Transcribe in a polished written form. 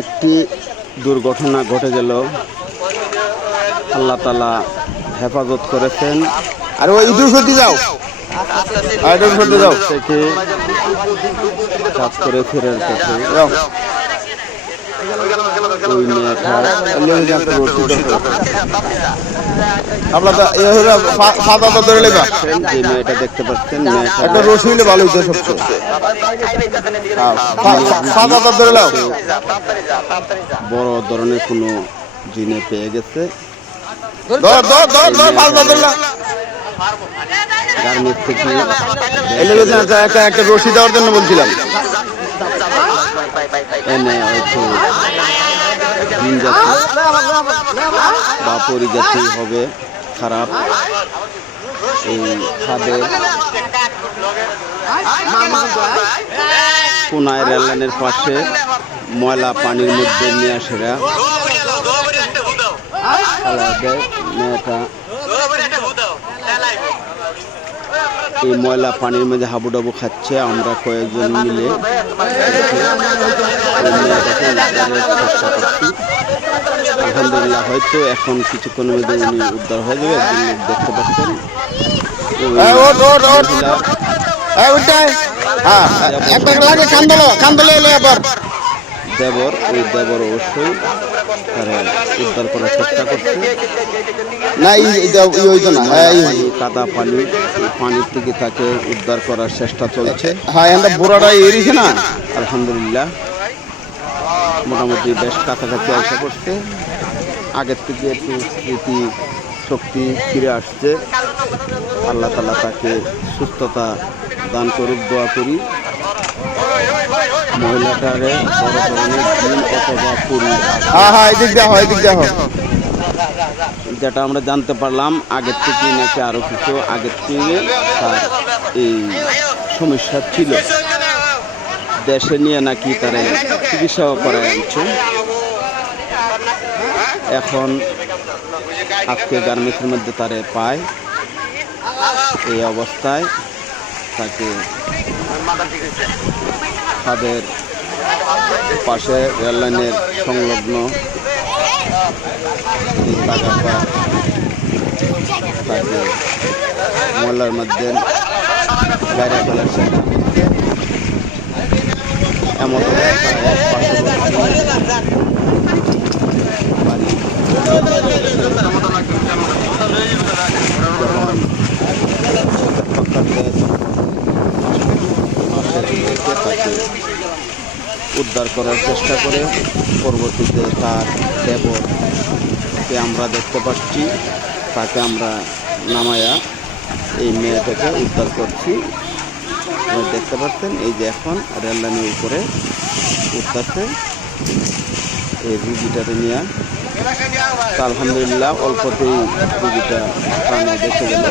একটি দুর্ঘটনা ঘটে গেল। আল্লাহ তাআলা হেফাজত করেছেন। আরে ওই ইঁদুর সত্যি যাও, ইঁদুর সত্যি যাও থেকে কাজ করে ফেরার পথে যাও। ওই মেয়েটা একটা রশি দরকার। আপনার ফাদা তো ধরে লেবা, যে মেয়েটা দেখতে পাচ্ছেন, মেয়েটা একটা রশি হইলে ভালো হইতো সবচেয়ে। ফাদা তো ধরে লাও। বড় ধরনের কোনো জিনে পেয়ে গেছে। ধর ধর ধর ধর, ফাদা ধরে লাও। গার্মেন্টস থেকে একটা রশি দেওয়ার জন্য বলছিলাম। এনে হয়তো জিন জাতি বা পরিজাতি হবে খারাপ। এই খাদের কোনায় রেললাইনের পাশে ময়লা পানির মধ্যে নিয়ে আসেরা মেয়েটা এই ময়লা পানির মধ্যে হাবুডাবু খাচ্ছে। আমরা কয়েকজন মিলে আলহামদুলিল্লাহ, হয়তো এখন কিছুক্ষণের মধ্যে উনি উদ্ধার হয়ে যাবে। একজন লোক দেখতে পাচ্ছেন দেবর, ওই দেবর অবশ্যই তারা উদ্ধার করার চেষ্টা করছে। না হইতো না, কাদা পানি, এই পানির থেকে তাকে উদ্ধার করার চেষ্টা চলছে। হ্যাঁ আমরা বোরাটা এড়িয়েছে না। আলহামদুলিল্লাহ, মোটামুটি বেশ কাছাকাছি আসা করছে। আগের থেকে একটু স্মৃতি শক্তি ফিরে আসছে। আল্লাহ তাআলা তাকে সুস্থতা দান করুক, দোয়া করি। মহিলাটারে বড় ধরনের জিন অথবা পুরী, যেটা আমরা জানতে পারলাম আগের থেকে নাকি আরো কিছু আগের থেকে তার এই সমস্যা ছিল। দেশে নিয়ে নাকি তারা চিকিৎসাও করে আনছে। এখন আজকে গার্মেন্টসের মধ্যে তারে পায়। এই অবস্থায় তাকে তাদের পাশে রেললাইনের সংলগ্ন তাকে ময়লার মধ্যে বাইরে ফেলার চেষ্টা করছে। এমন উদ্ধার করার চেষ্টা করে পরবর্তীতে তার দেবরকে আমরা দেখতে পাচ্ছি। তাকে আমরা নামায়া এই মেয়েটাকে উদ্ধার করছি। দেখতে পাচ্ছেন এই যে এখন রেললাইনের উপরে উঠতেছে এই রুগীটাকে নিয়ে। আলহামদুলিল্লাহ, অল্পতেই রুগীটা প্রাণে বেঁচে গেল।